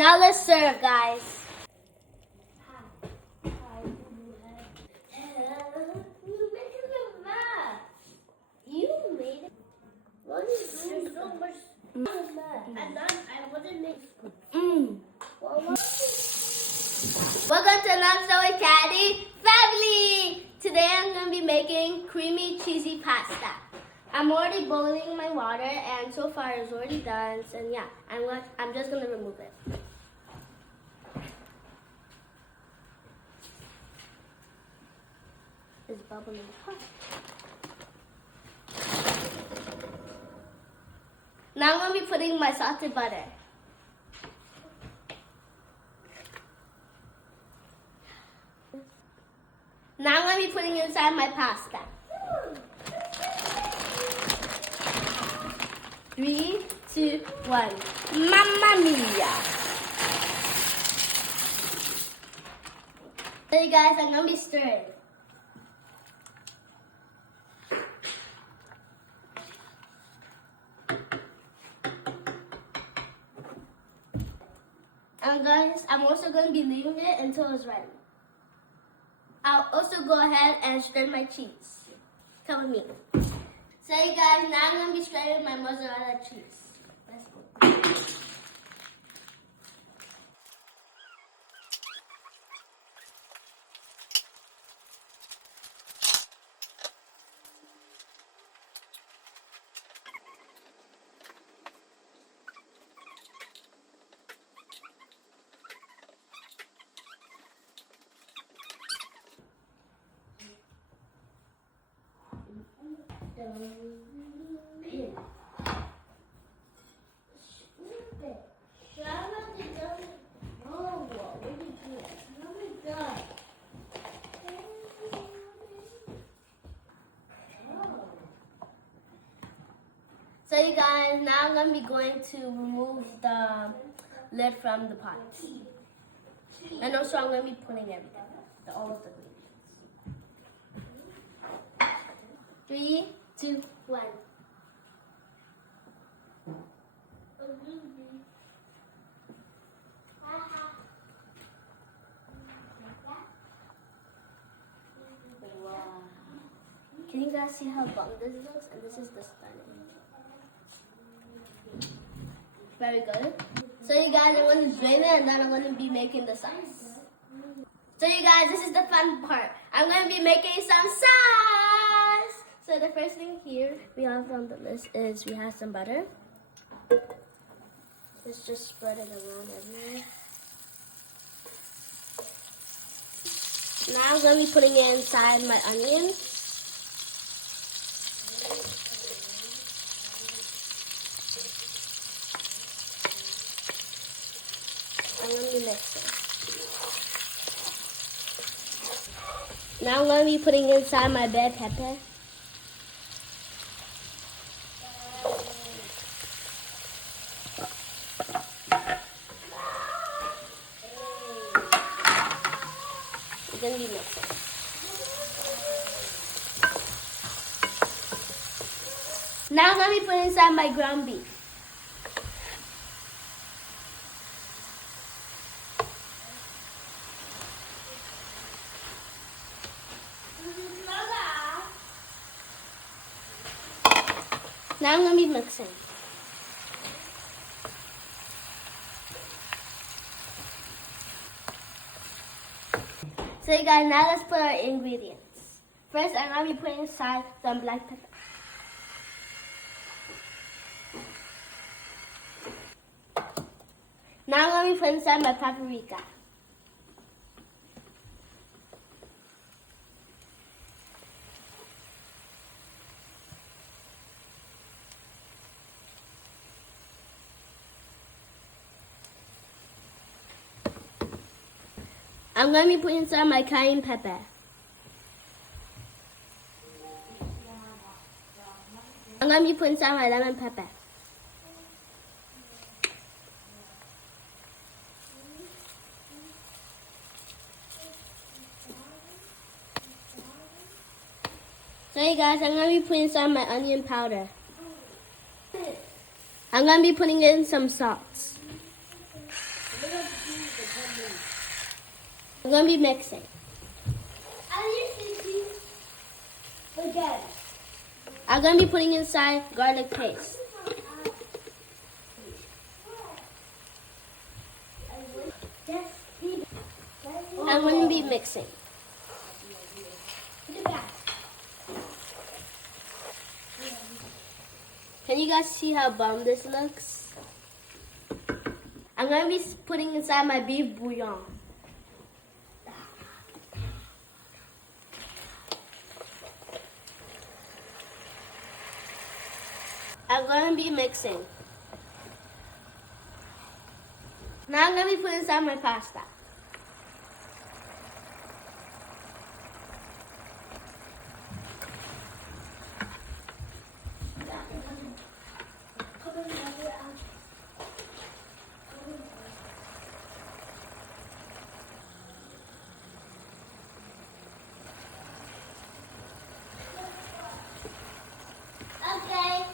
Now let's serve, guys. You made it. What is this? So much. And then I wouldn't make. Welcome to Indulge Caddy family. Today I'm gonna be making creamy cheesy pasta. I'm already boiling my water, and so far it's already done. And yeah, I'm just gonna remove it. It's bubbling hot. Now I'm gonna be putting my salted butter. Now I'm gonna be putting inside my pasta. 3, 2, 1. Mamma mia! Hey guys, I'm gonna be stirring. And guys, I'm also going to be leaving it until it's ready. I'll also go ahead and shred my cheese. Come with me. So you guys, now I'm going to be shredding my mozzarella cheese. Let's go. So you guys, now I'm going to be going to remove the lid from the pot. And also I'm going to be putting everything, all of the ingredients. 3, 2, 1. Wow. Can you guys see how bomb this looks? And this is the starting. Very good. So you guys, I'm going to drain it and then I'm going to be making the sauce. So you guys, this is the fun part. I'm going to be making some sauce. So the first thing here we have on the list is we have some butter. Let's just spread it around everywhere. Now I'm going to be putting it inside my onion. I'm going to be mixing. Now I'm going to be putting inside my bell pepper. We're going to be mixing. Now I'm going to be putting inside my ground beef. Now I'm going to be mixing. So you guys, now let's put our ingredients. First, I'm going to be putting aside some black pepper. Now I'm going to be putting aside my paprika. I'm going to be putting inside my cayenne pepper. I'm going to be putting inside my lemon pepper. So hey guys, I'm going to be putting inside my onion powder. I'm going to be putting in some salt. I'm gonna be mixing. Again. I'm gonna be putting inside garlic paste. I'm gonna be mixing. Can you guys see how bomb this looks? I'm gonna be putting inside my beef bouillon. I'm gonna be mixing. Now I'm gonna be putting inside my pasta. Okay.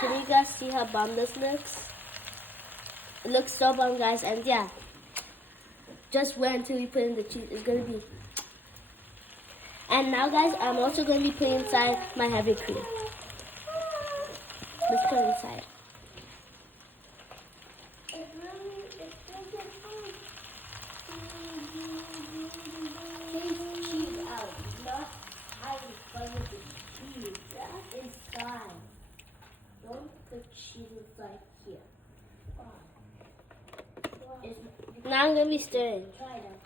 Can you guys see how bomb this looks? It looks so bomb, guys, and yeah. Just wait until we put in the cheese. It's gonna be. And now, guys, I'm also gonna be putting inside my heavy cream. Let's put it inside. Don't put cheese inside here. Now I'm gonna be stirring. Try that.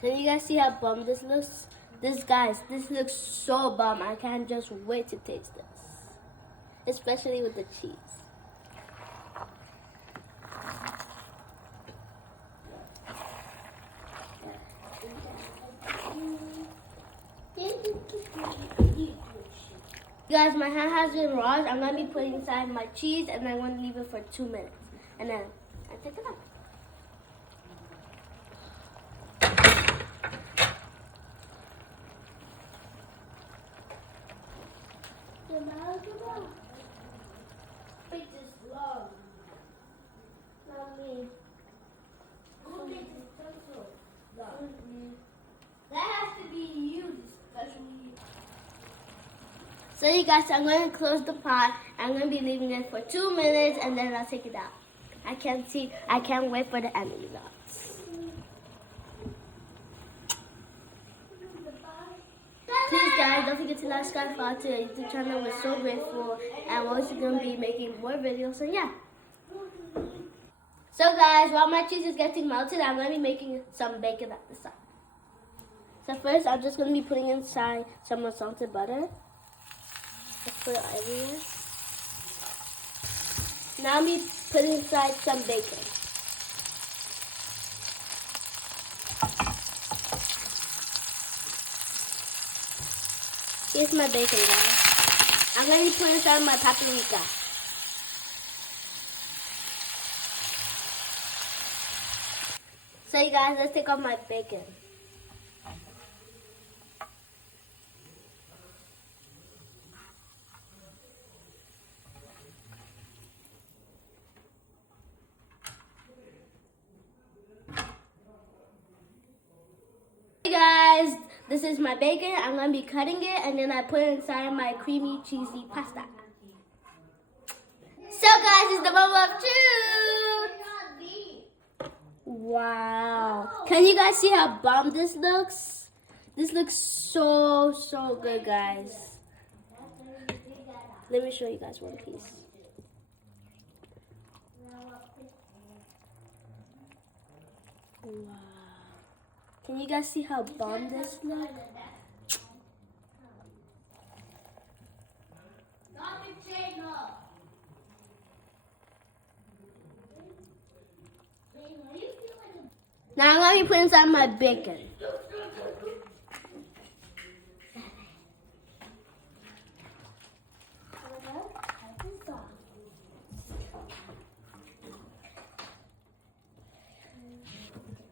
Can you guys see how bomb this looks? This looks so bomb. I can't just wait to taste this. Especially with the cheese. Guys, my hand has been washed. I'm gonna be putting inside my cheese and I'm gonna leave it for 2 minutes. And then I take it out. Wait this long. Not me. Who made this so long? That has to be you, especially. So you guys, I'm going to close the pot. I'm going to be leaving it for 2 minutes and then I'll take it out. I can't wait for the end results. Please guys, don't forget to like, subscribe, follow to our YouTube channel. We're so grateful and we're also going to be making more videos. So yeah. So guys, while my cheese is getting melted, I'm going to be making some bacon at the side. So first, I'm just going to be putting inside some unsalted butter. Let's put it everywhere. Now I'm going to put inside some bacon. Here's my bacon, guys. I'm going to be putting inside my paprika. So you guys, let's take off my bacon. Hey guys, this is my bacon. I'm going to be cutting it and then I put it inside my creamy, cheesy pasta. So guys, it's the moment of truth. Wow. Can you guys see how bomb this looks? This looks so, so good, guys. Let me show you guys one piece. Wow. Can you guys see how bomb this looks? Now I'm going to be putting inside my bacon.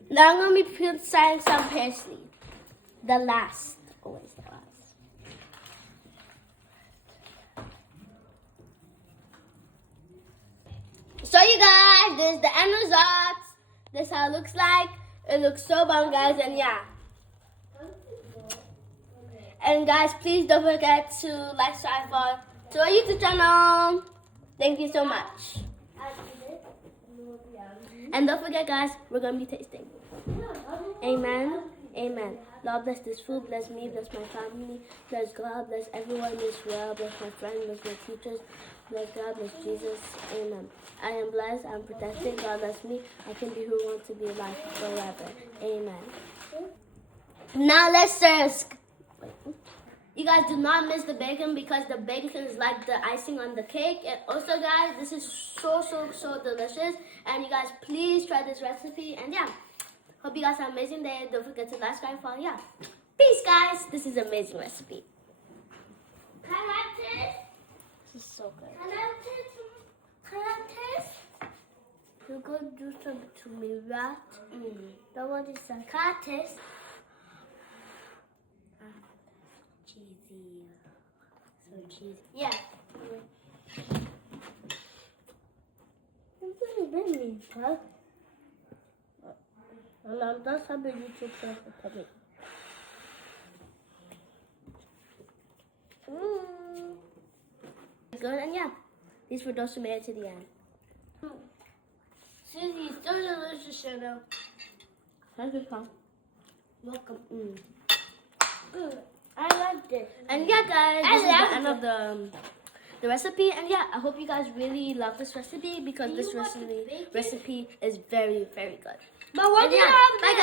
Now I'm going to be putting some parsley. The last. Always the last. So you guys, this is the end results. This is how it looks like. It looks so bomb, guys, and yeah. And guys, please don't forget to like, subscribe to our YouTube channel. Thank you so much. And don't forget, guys, we're going to be tasting. Amen. Amen. Lord, bless this food, bless me, bless my family, bless God, bless everyone in this world, bless my friends, bless my teachers, bless God, bless Jesus. Amen. I am blessed, I'm protected, God bless me. I can be who I want to be alive forever. Amen. Now let's serve. You guys do not miss the bacon because the bacon is like the icing on the cake. And also, guys, this is so delicious. And you guys, please try this recipe. And yeah, hope you guys have an amazing day. Don't forget to like, subscribe, follow. Yeah, peace, guys. This is an amazing recipe. Can I taste? This is so good. Can I taste? Can I taste? You go do some to me, right? That one is can I taste? Cheesy. So cheesy. Yeah. And I'm just having YouTube channel for me. Good, and yeah, these were those who made it to the end. Susie, so delicious, Shadow. Thank you, Tom. Welcome. Good. I like this. And yeah, guys, this is love the end of the recipe. And yeah, I hope you guys really love this recipe because this recipe is very good. But what And do you yeah, have? bye